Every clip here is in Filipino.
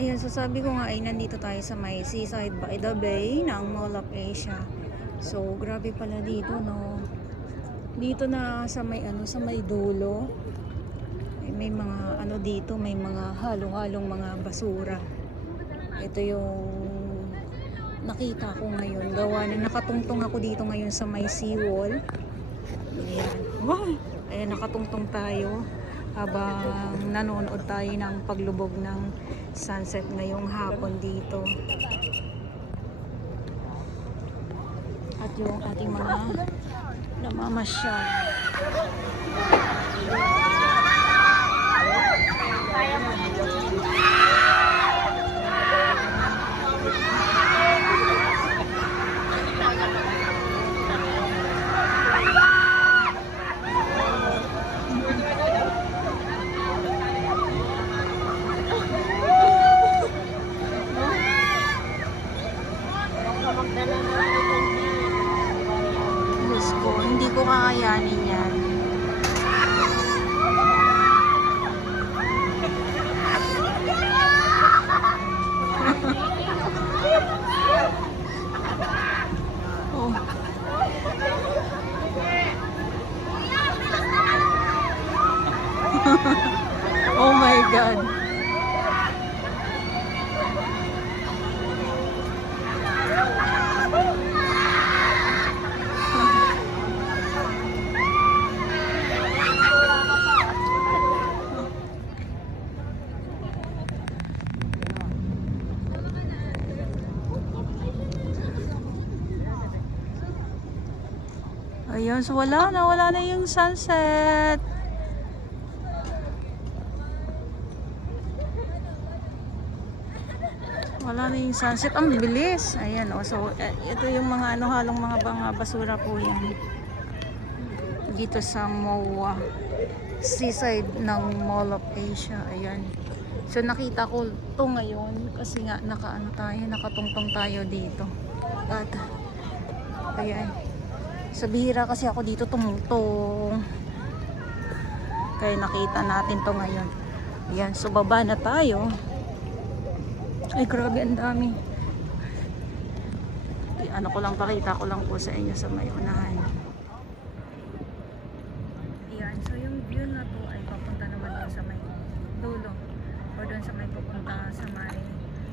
Ayan, so sabi ko nga ay nandito tayo sa may Seaside by the Bay ng Mall of Asia. So, grabe pala dito, no? Dito na sa may sa may dulo. May mga dito, may mga halong-halong mga basura. Ito yung nakita ko ngayon. Gawa na nakatungtong ako dito ngayon sa may seawall. Ayan. Wow! Ayan, nakatungtong tayo habang nanonood tayo ng paglubog ng sunset ngayong hapon dito. At yung ating mga namamasyal. Diyos ko, hindi ko kakayanin yan. Oh my God. Ayun, so wala na yung sunset. Wala na yung sunset. Ang bilis. Ayan, oh. So, ito yung mga halong mga basura po yan. Dito sa MOA. Seaside ng Mall of Asia. Ayan. So, nakita ko to ngayon kasi nga nakatungtong tayo dito. At, ayan. Sa bihira kasi ako dito tumutong. Kaya nakita natin to ngayon. Ayan, so baba na tayo. Ay, grabe, ang dami. Pakita ko lang po sa inyo sa may unahan. Ayan, so yung view na to ay papunta naman doon sa may dulo. Or doon sa may papunta sa may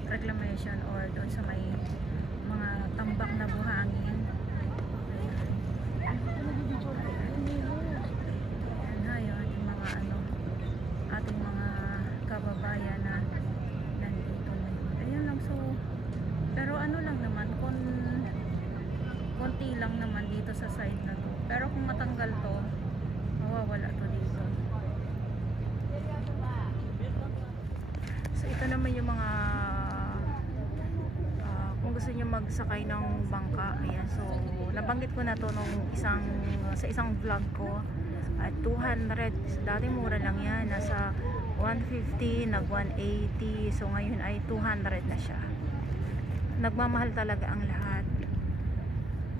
reclamation or doon sa may mga tambak na buhangin. Ayan, yung mga ating mga kababayan na nandito na yun. Ayan lang, so pero lang naman konti lang naman dito sa side na to, pero kung matanggal to mawawala to dito. So ito naman yung mga kung gusto niyo magsakay ng bangka. Ayan, so nabanggit ko na to sa isang vlog ko at 200. So, dati mura lang yan, nasa 150, nag 180, so ngayon ay 200 na siya. Nagmamahal talaga ang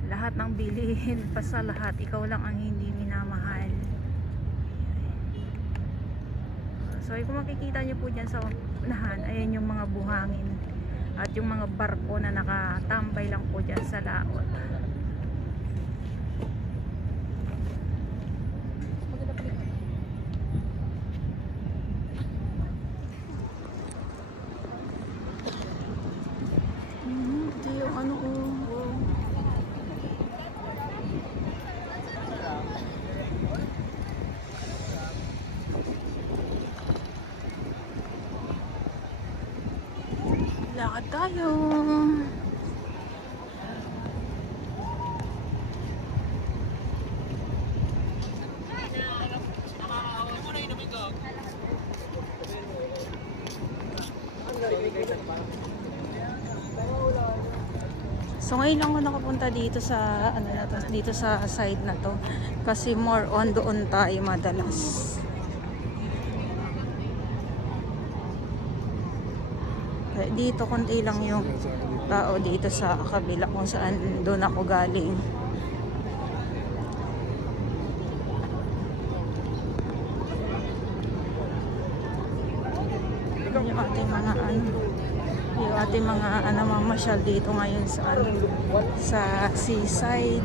lahat ng bilihin, basta lahat, ikaw lang ang hindi minamahal. So kung makikita nyo po dyan sa unahan, ayan yung mga buhangin at yung mga barko na nakatambay lang po dyan sa laot. Ito yung lakad tayo. So ngayon lang ako nakapunta dito sa dito sa side na to kasi more on doon tayo madalas. Dito konti lang yung tao dito sa kabila kung saan doon ako galing. Yung ating mga mamasyal dito ngayon sa sa seaside.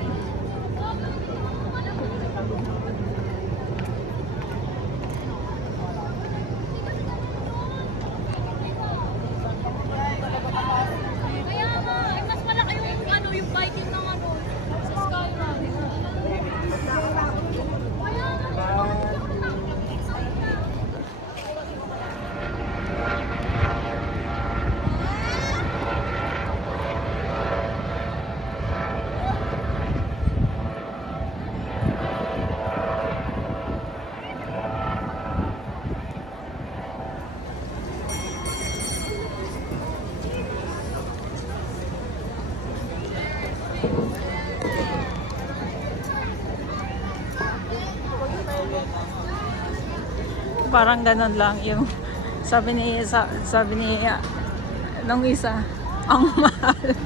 Parang ganun lang yung sabi ni nung isa, ang mahal.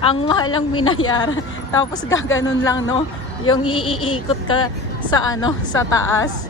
Ang mahal ang binayaran. Tapos gaganon lang, no? Yung iikot ka sa sa taas.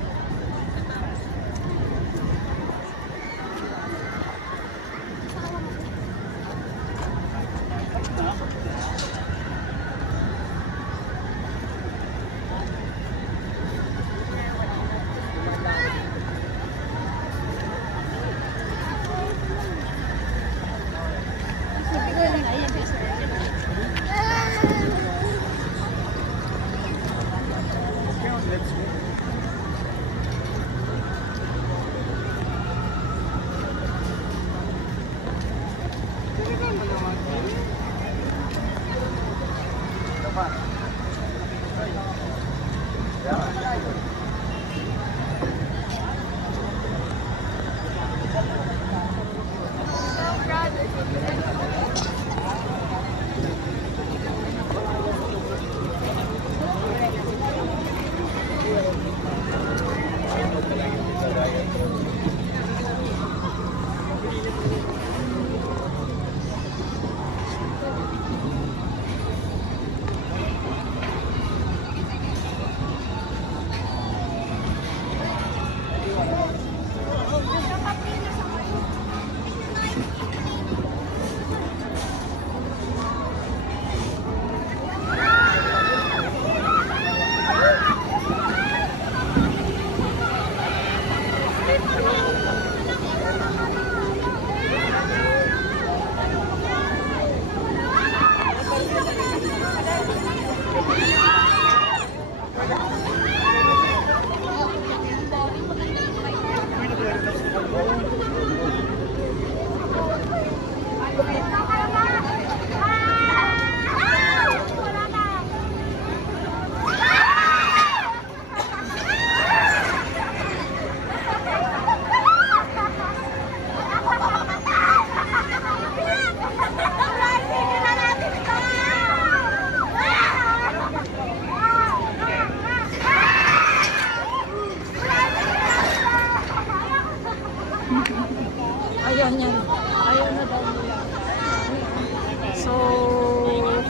Ayun yan. Ayun na daw nila. So,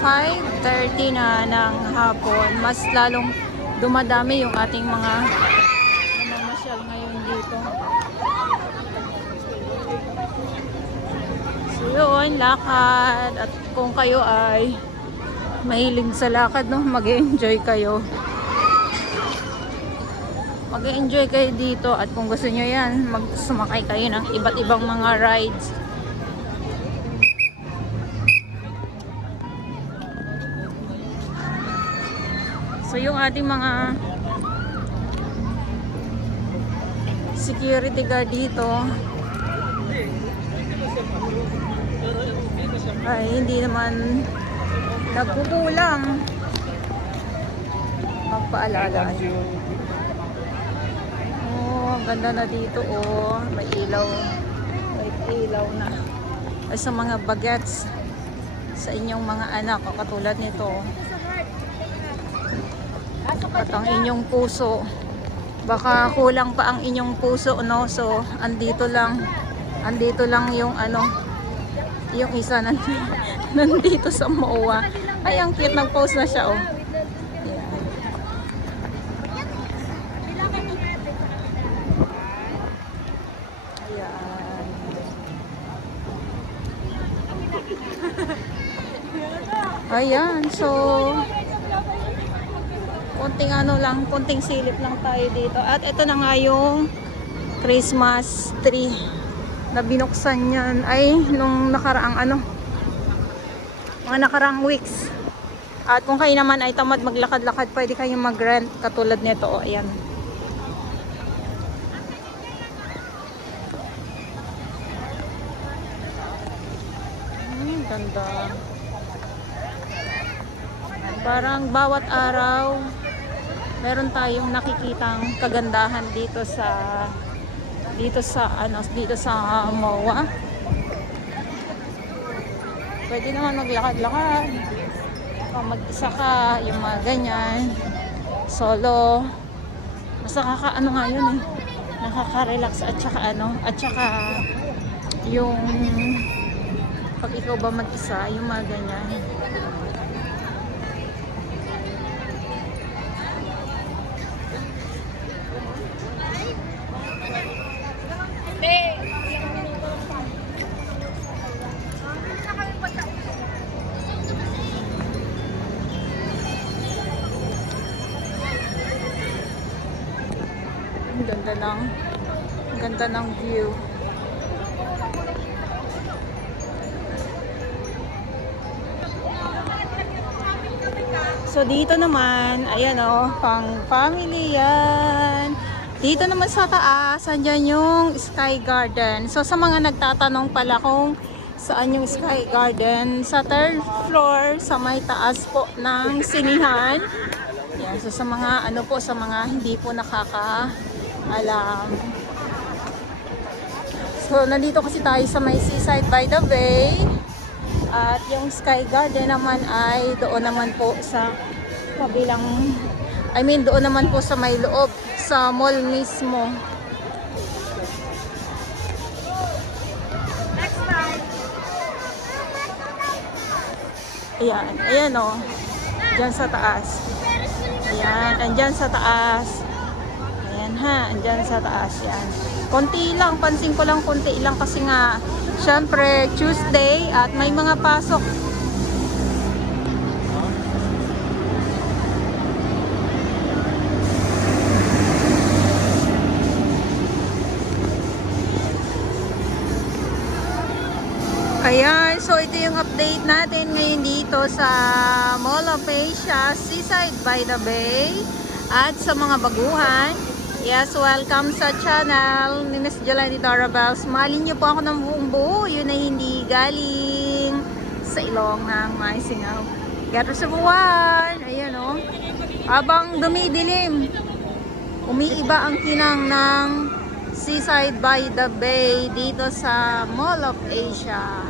5:30 na ng hapon. Mas lalong dumadami yung ating mga namamasyal ngayon dito. So, yun, lakad. At kung kayo ay mahilig sa lakad, no, mag-enjoy kayo. Mag-enjoy kayo dito at kung gusto nyo yan, sumakay kayo ng iba't ibang mga rides. So yung ating mga security guard dito ay hindi naman nagkukulang magpaalala. Ang ganda na dito, oh. May ilaw na. Ay, sa mga bagets sa inyong mga anak, o katulad nito. At ang inyong puso, baka kulang pa ang inyong puso, no? So, andito lang yung yung isa nandito sa MOA. Ay, ang cute, nag-post na siya, oh. Ayan. Ayan, so konting ano lang, konting silip lang tayo dito. At ito na nga yung Christmas tree na binuksan yan ay nung nakaraang mga nakaraang weeks. At kung kayo naman ay tamad maglakad-lakad, pwede kayong mag-rent katulad nito. O, ayan. Ganda. Parang bawat araw meron tayong nakikitang kagandahan dito sa MOA. Pwede naman maglakad-lakad. Kung mag-isa ka, yung mga ganyan, solo. Basta nga yun eh. Nakaka-relax at saka yung pag ikaw ba mag-isa, yung mga ganyan. Ang ganda ng view. So dito naman, ayan pang family yan. Dito naman sa taas, andyan yung Sky Garden. So sa mga nagtatanong pala kung saan yung Sky Garden, sa third floor, sa may taas po ng sinihan. Yan, so sa mga sa mga hindi po nakakaalam. So nandito kasi tayo sa may Seaside by the Bay. At yung Sky Garden naman ay doon naman po sa kabilang, doon naman po sa may loob, sa mall mismo. Ayan dyan sa taas. Ayan, andyan sa taas. Ayan andyan sa taas yan. Konti lang, pansin ko lang konti lang kasi nga syempre Tuesday at may mga pasok. Ayan, so ito yung update natin ngayon dito sa Mall of Asia, Seaside by the Bay. At sa mga baguhan, yes, welcome sa channel ni Miss Jelani Dorabel. Sumali niyo po ako ng buong buo, yun ay hindi galing sa ilong ng may singaw. Gato sa buwan, ayan habang dumidilim, umiiba ang kinang ng Seaside by the Bay dito sa Mall of Asia.